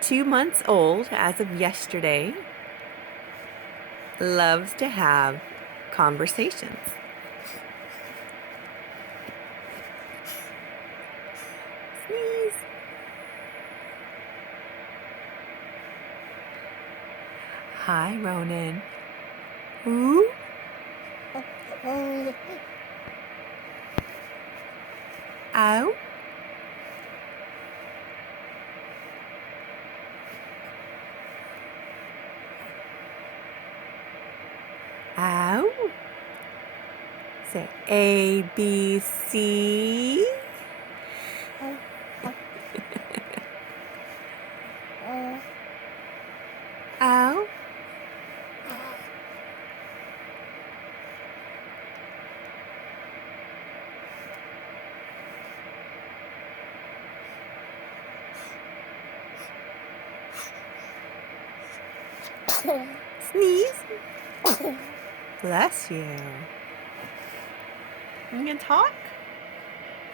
2 months old as of yesterday, loves to have conversations. Sneeze. Hi, Ronan. Ooh. Ow. Ow. Say A, B, C. Ow. Sneeze. Bless you. You can talk?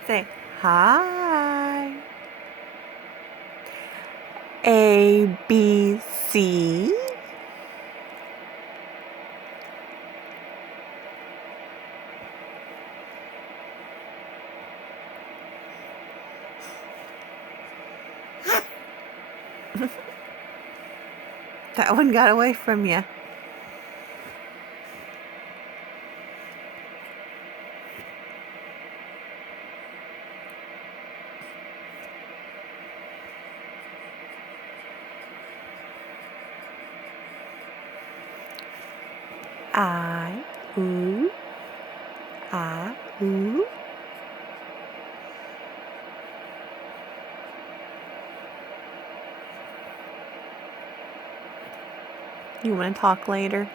Say hi. A, B, C. That one got away from you. I, ooh, ah, ooh. You want to talk later?